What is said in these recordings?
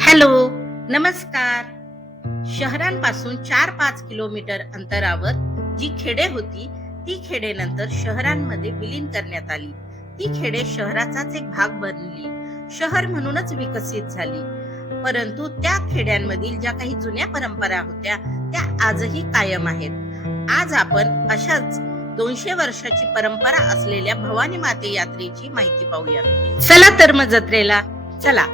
Hello, नमस्कार. शहरांपासून 4-5 kilometre अंतरावर जी खेडे होती, ती खेडे नंतर शहरांमध्ये विलीन करण्यात आली. ती खेडे शहराचाच एक भाग बनली, शहर म्हणूनच विकसित झाली. परंतु त्या खेड्यांमधील ज्या काही जुन्या परंपरा होत्या, त्या आजही कायम आहेत. आज आपण अशाच 200 वर्षाची परंपरा असलेल्या भवानी माते यात्रेची माहिती पाहूया. चला तर मग जत्रेला चला.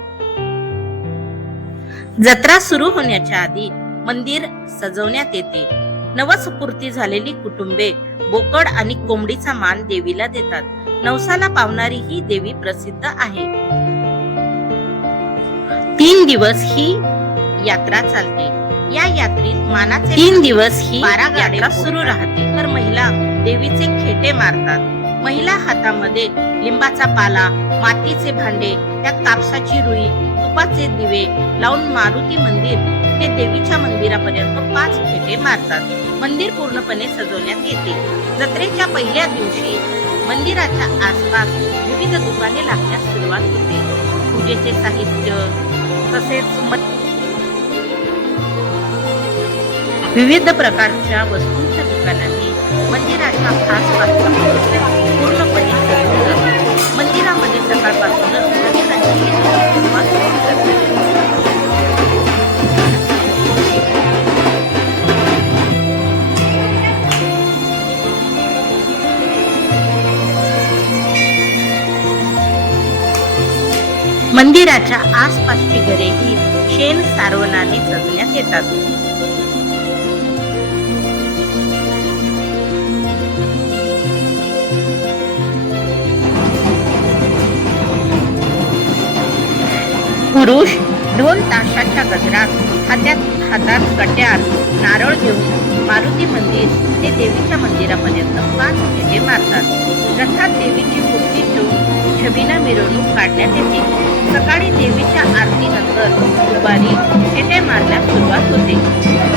जत्रा सुरू होण्याच्या आधी मंदिर सजवण्यात येते. नवसपूर्ती झालेली कुटुंबे बोकड आणि कोंबडीचा मान देवीला देतात. नवसाला पावणारी ही देवी प्रसिद्ध आहे. 3 दिवस ही यात्रा चालते. या यात्रेत मानाचे 3 दिवस ही 12 यात्रा सुरू राहते. तर महिला देवीचे खेटे मारतात. महिला हातामध्ये लिंबाचा पाला, मातीचे भांडे, त्यात कापसाची रुई, तुपाचे दिवे लावून मारुती मंदिर ते देवीच्या मंदिरापर्यंत 5 खेटे मारतात. मंदिर पूर्णपणे सजवण्यात येते. जत्रेच्या पहिल्या दिवशी मंदिराच्या आसपास विविध दुकाने लागण्यास सुरुवात होते. पूजेचे साहित्य तसेच विविध प्रकारच्या वस्तूंच्या दुकानांनी मंदिराच्या आसपासचा परिसर पूर्णपणे सजवून जातो. मंदिरामध्ये सकाळपासूनच भजनांची सुरुवात होते. मंदिराच्या आसपासची घरेही शेण सारवणाने सजवण्यात येतात. पुरुष ढोल ताशाच्या गजरात हातात कट्यार नारळ घेऊन मारुती मंदिर ते देवीच्या मंदिरापर्यंत 5 खेटे मारतात. रथात देवीची मूर्ती ठेवून छबिना मिरवणूक काढण्यात येते. सकाळी देवीच्या आरतीनंतर दुपारी खेटे मारण्यास सुरुवात होते.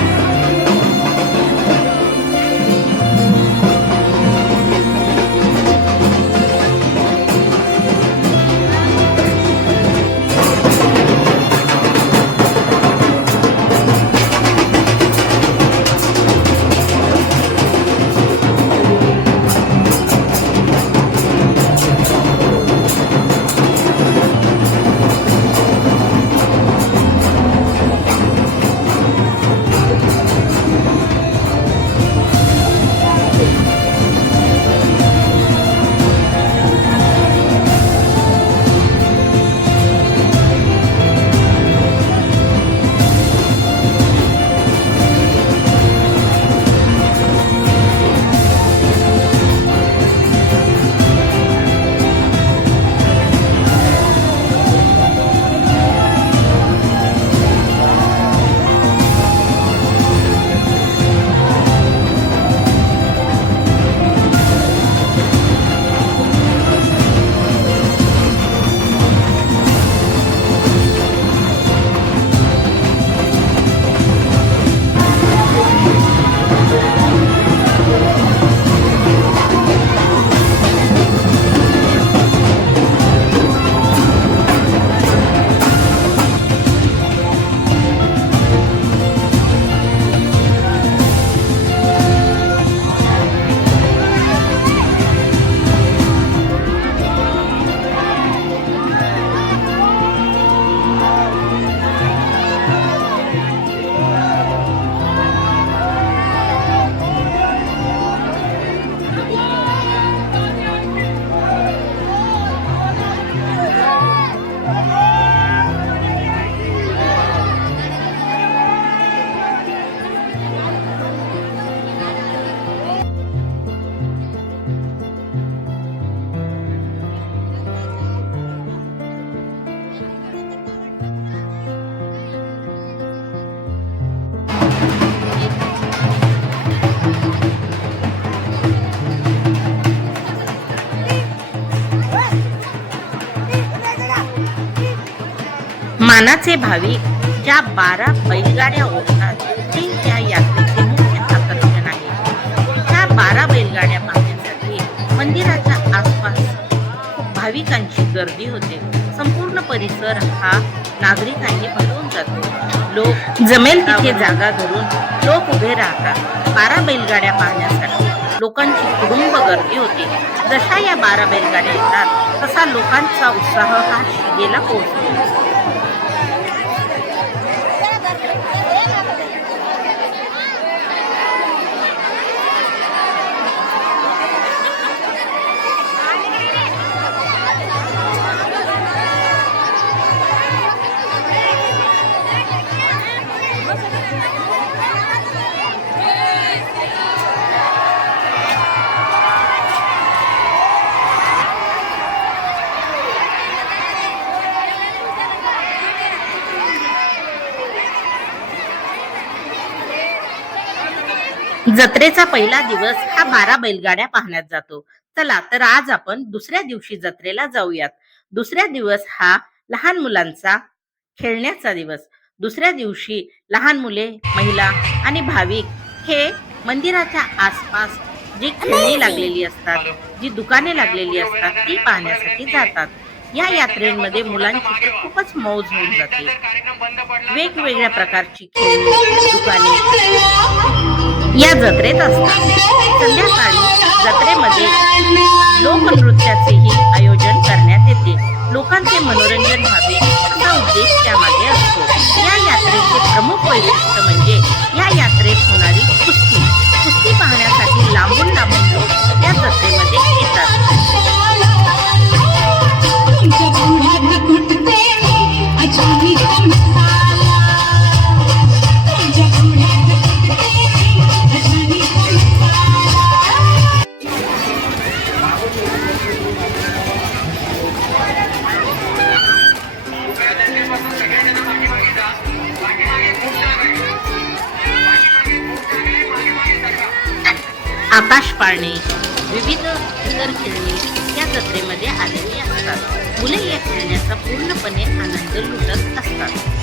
मानाचे भाविक ज्या 12 बैलगाड्या ओढतात ते त्या यात्रेचे मुख्य आकर्षण आहे. त्या 12 बैलगाड्या पाहण्यासाठी मंदिराच्या आसपास भाविकांची गर्दी होते. संपूर्ण परिसर हा नागरिकांनी भरून जातो. लोक जमेल तिथे जागा धरून लोक उभे राहतात. 12 बैलगाड्या पाहण्यासाठी लोकांची कुटुंब गर्दी होती. जशा या 12 बैलगाड्या येतात तसा लोकांचा उत्साह हा शिगेला पोहोचतो. जत्रेचा पहिला दिवस हा 12 बैलगाड्या पाहण्यात जातो. चला तर आज आपण दुसऱ्या दिवशी जत्रेला जाऊयात. दुसऱ्या दिवस हा लहान मुलांचा खेळण्याचा दिवस. दुसऱ्या दिवशी लहान मुले, महिला आणि भाविक हे मंदिराच्या आसपास जी खेळणी लागलेली असतात, जी दुकाने लागलेली असतात ती पाहण्यासाठी जातात. या यात्रेमध्ये मुलांची तर खूपच मौज होऊन जाते. वेगवेगळ्या प्रकारची खेळणी दुकाने या जत्रेत असतात. संध्याकाळी जत्रेमध्ये लोकनृत्याचेही आयोजन करण्यात येते. लोकांचे मनोरंजन व्हावे असा उद्देश त्यामागे असतो. या यात्रेचे प्रमुख वैशिष्ट्य म्हणजे या यात्रेत होणारी कुस्ती. कुस्ती पाहण्यासाठी लांबून लांबून लोक या जत्रेमध्ये येतात. आकाश पाळणे, विविध इतर खेळणी या जत्रेमध्ये आलेली असतात. मुले या खेळण्याचा पूर्णपणे आनंद लुटत असतात.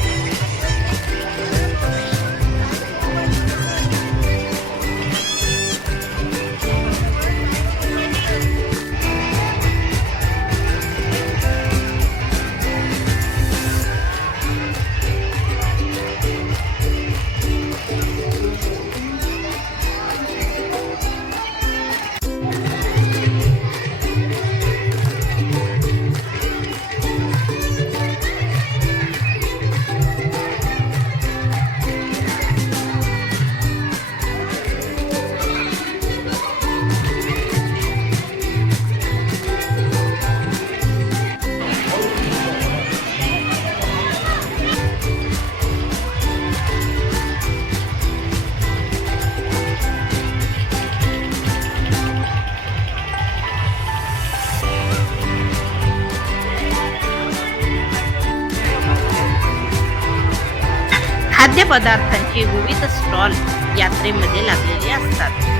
खाद्यपदार्थांचे विविध स्टॉल यात्रेमध्ये लागलेले असतात.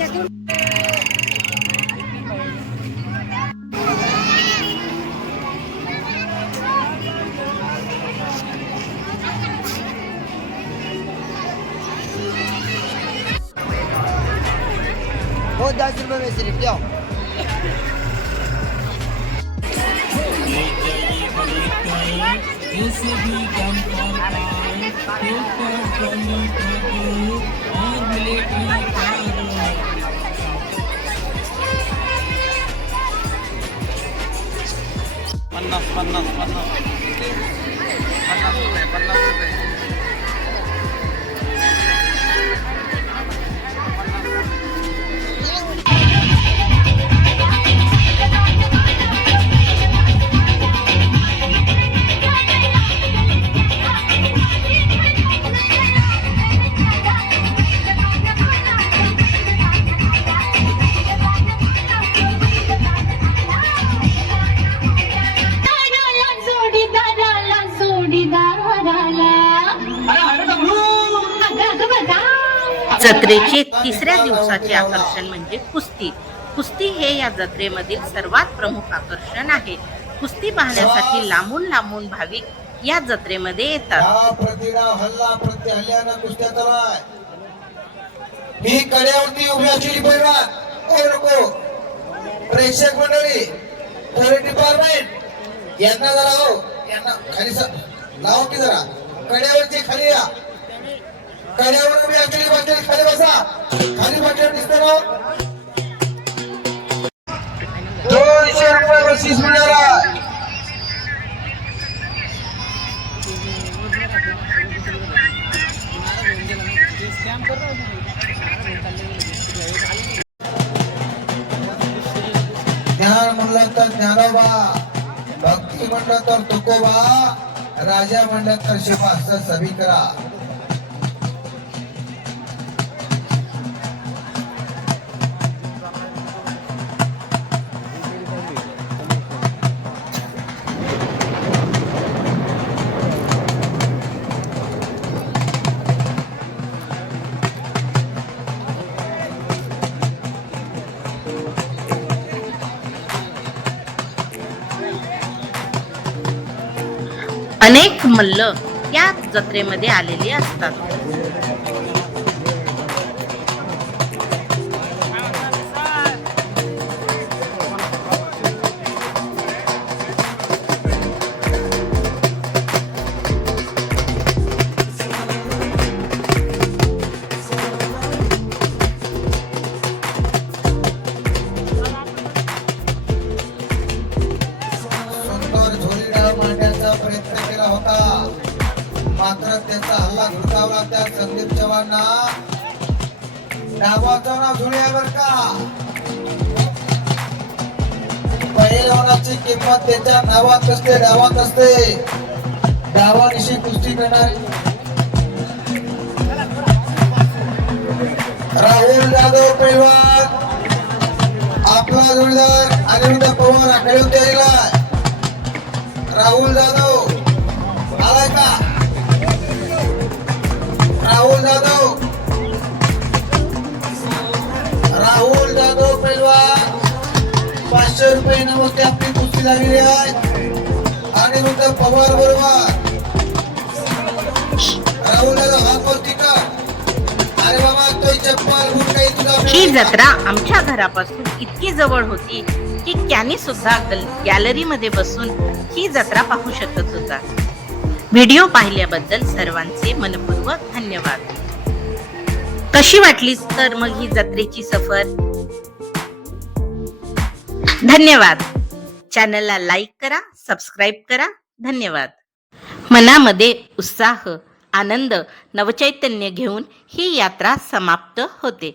वो 10 रुपए में सिर्फ जाओ। इसे भी कम कर पाए पेपर बनी करो और मिलेगा करो। पन्नास पन्नास पन्नास पन्नास रुपये 50 रुपये। जत्रेचे तिसऱ्या दिवसाचे आकर्षण म्हणजे कुस्ती. कुस्ती हे या जत्रेमधील सर्वात प्रमुख आकर्षण आहे. कुस्ती पाहण्यासाठी लांबून लांबून भाविक या जत्रेमध्ये येतात. मी कड्यावरती उभी असलेली पैलवान प्रेक्षक मंडळी पोलीस डिपार्टमेंट यांना जरा हो, यांना खाली लावा की जरा कड्यावरची खाली या. कड्यावर उभी असलेली बसलेली खाली बसा. खाली बसल्यावर दिसतं ना 200 रुपये बक्षीस मिळणार आहे. ज्ञान म्हणलं तर ज्ञानोबा, भक्ती म्हणलं तर तुकोबा, राजा म्हणलं तर शिवास सभिकरा. अनेक मल्ल या जत्रेमध्ये आलेले असतात. प्रयत्न केला होता, मात्र त्याचा हल्ला घुसवला. त्या संदीप चव्हाणना डावाचं नाव झुळ्यावर का. पहिलवानाची किंमत त्याच्या नावात असते, डावात असते. डावानिशी कुस्ती करणारी राहुल जाधव पैलवान आपला जोडीदार अनिरुद्ध पवार आखडून द्यायला. राहुल जाधव आलाय का. राहुल जाधव पैलवान 500 रुपये नमस्ते आपली कुस्ती लागली आहे. अनिरुद्ध पवार बरोबर राहुल जाधव हातवरती का. अरे बाबा तो चप्पल बूट काही तुझा. ही जत्रा आमच्या घरापासून इतकी जवळ होती की कॅनी सुद्धा गॅलरीमध्ये बसून ही जत्रा पाहू शकत होता. व्हिडिओ पाहिल्याबद्दल सर्वांचे मनपूर्वक धन्यवाद. कशी वाटली तर मग ही जत्रेची सफर. धन्यवाद. चॅनलला लाईक करा, सबस्क्राईब करा. धन्यवाद. मनामध्ये उत्साह, आनंद, नवचैतन्य घेऊन ही यात्रा समाप्त होते.